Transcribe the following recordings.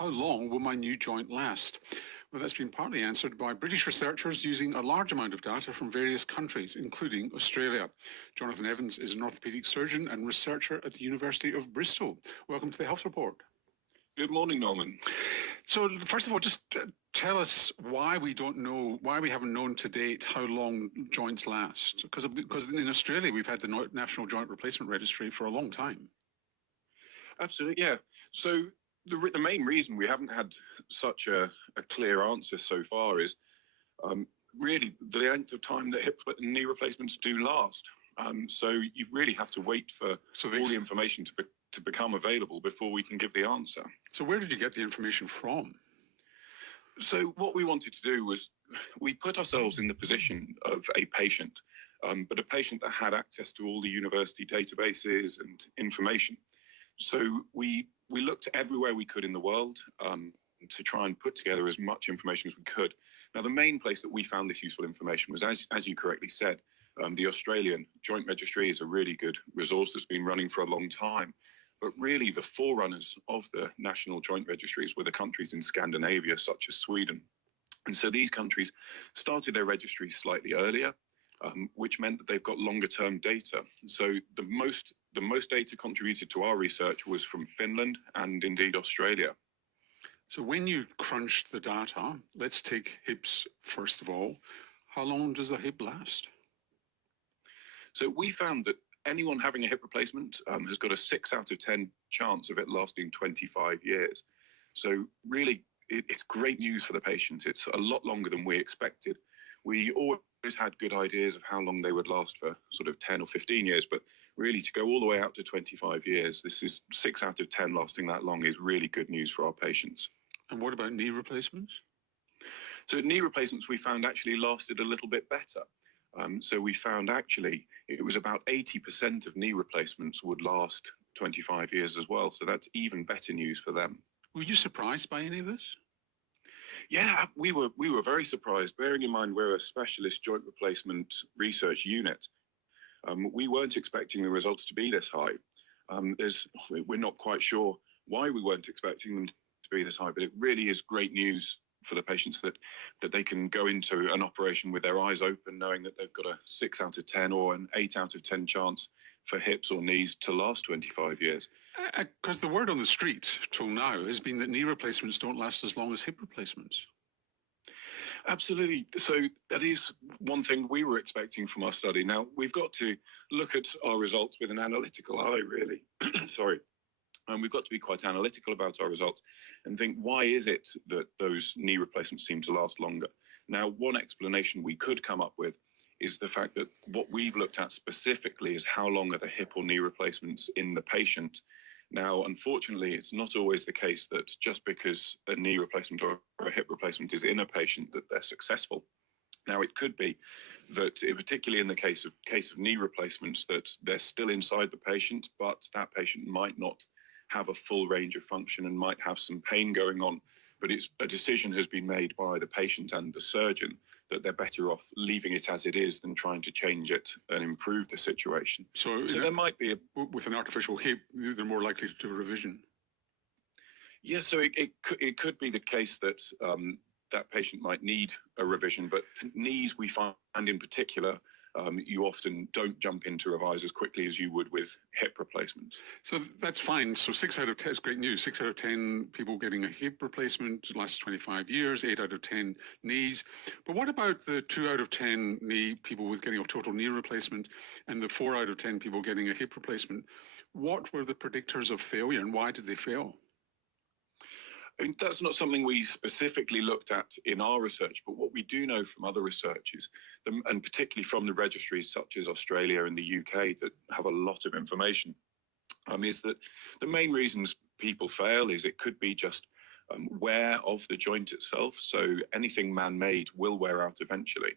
How long will my new joint last? Well, that's been partly answered by British researchers using a large amount of data from various countries, including Australia. Jonathan Evans is an orthopaedic surgeon and researcher at the University of Bristol. Welcome to the Health Report. Good morning, Norman. So, first of all, just tell us why we haven't known to date how long joints last. Because in Australia, we've had the National Joint Replacement Registry for a long time. Absolutely, yeah. So the main reason we haven't had such a clear answer so far is really the length of time that hip and knee replacements do last. So you really have to wait for all the information to become available before we can give the answer. So where did you get the information from? So what we wanted to do was we put ourselves in the position of a patient, but a patient that had access to all the university databases and information. So we looked everywhere we could in the world to try and put together as much information as we could. Now, the main place that we found this useful information was, as you correctly said, the Australian Joint Registry is a really good resource that's been running for a long time. But really, the forerunners of the national joint registries were the countries in Scandinavia, such as Sweden. And so these countries started their registries slightly earlier, which meant that they've got longer term data. So the most data contributed to our research was from Finland and indeed Australia. So when you crunched the data, let's take hips first of all. How long does a hip last? So we found that anyone having a hip replacement has got a 6 out of 10 chance of it lasting 25 years. So really, it's great news for the patient. It's a lot longer than we expected. We always had good ideas of how long they would last for sort of 10 or 15 years, but really to go all the way out to 25 years, this is 6 out of 10 lasting that long is really good news for our patients. And what about knee replacements? So knee replacements we found actually lasted a little bit better. So we found actually it was about 80% of knee replacements would last 25 years as well. So that's even better news for them. Were you surprised by any of this? Yeah, we were very surprised, bearing in mind we're a specialist joint replacement research unit. We weren't expecting the results to be this high. We're not quite sure why we weren't expecting them to be this high, but it really is great news for the patients that they can go into an operation with their eyes open, knowing that they've got a 6 out of 10 or an 8 out of 10 chance for hips or knees to last 25 years. Because the word on the street till now has been that knee replacements don't last as long as hip replacements. Absolutely. So that is one thing we were expecting from our study. Now, we've got to look at our results with an analytical eye, really. Sorry. And we've got to be quite analytical about our results and think, why is it that those knee replacements seem to last longer? Now, one explanation we could come up with is the fact that what we've looked at specifically is how long are the hip or knee replacements in the patient. Now, unfortunately, it's not always the case that just because a knee replacement or a hip replacement is in a patient that they're successful. Now, it could be that, particularly in the case of knee replacements, that they're still inside the patient, but that patient might not have a full range of function and might have some pain going on. But a decision has been made by the patient and the surgeon that they're better off leaving it as it is than trying to change it and improve the situation. So there might be with an artificial hip, they're more likely to do a revision. Yes, so it could be the case that that patient might need a revision, but knees we find in particular, you often don't jump into revise as quickly as you would with hip replacements. So that's fine. So 6 out of 10 is great news. 6 out of 10 people getting a hip replacement lasts 25 years, 8 out of 10 knees. But what about the 2 out of 10 people with getting a total knee replacement and the 4 out of 10 people getting a hip replacement? What were the predictors of failure and why did they fail? And that's not something we specifically looked at in our research, but what we do know from other researches, and particularly from the registries such as Australia and the UK that have a lot of information, is that the main reasons people fail is it could be just wear of the joint itself. So anything man-made will wear out eventually.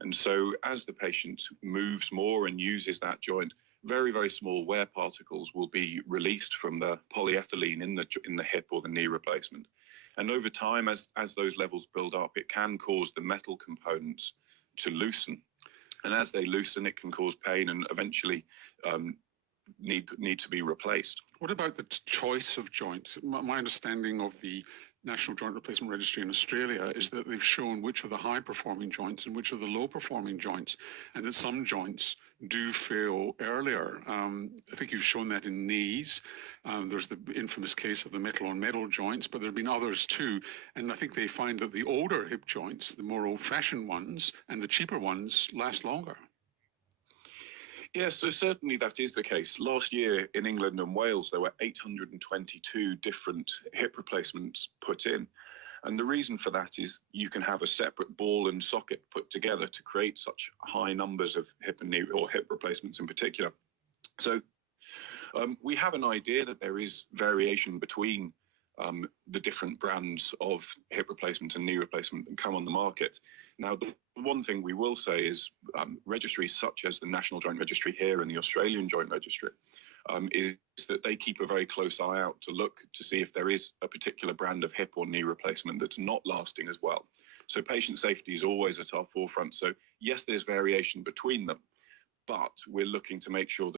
And so as the patient moves more and uses that joint, very, very small wear particles will be released from the polyethylene in the hip or the knee replacement. And over time, as those levels build up, it can cause the metal components to loosen. And as they loosen, it can cause pain and eventually need to be replaced. What about the choice of joints? My understanding of the National Joint Replacement Registry in Australia is that they've shown which are the high-performing joints and which are the low-performing joints, and that some joints do fail earlier. I think you've shown that in knees. There's the infamous case of the metal-on-metal joints, but there have been others too. And I think they find that the older hip joints, the more old-fashioned ones, and the cheaper ones last longer. Yes, so certainly that is the case. Last year in England and Wales, there were 822 different hip replacements put in. And the reason for that is you can have a separate ball and socket put together to create such high numbers of hip and knee, or hip replacements in particular. So we have an idea that there is variation between the different brands of hip replacement and knee replacement that come on the market. Now, the one thing we will say is registries such as the National Joint Registry here and the Australian Joint Registry is that they keep a very close eye out to look to see if there is a particular brand of hip or knee replacement that's not lasting as well. So patient safety is always at our forefront. So yes, there's variation between them, but we're looking to make sure that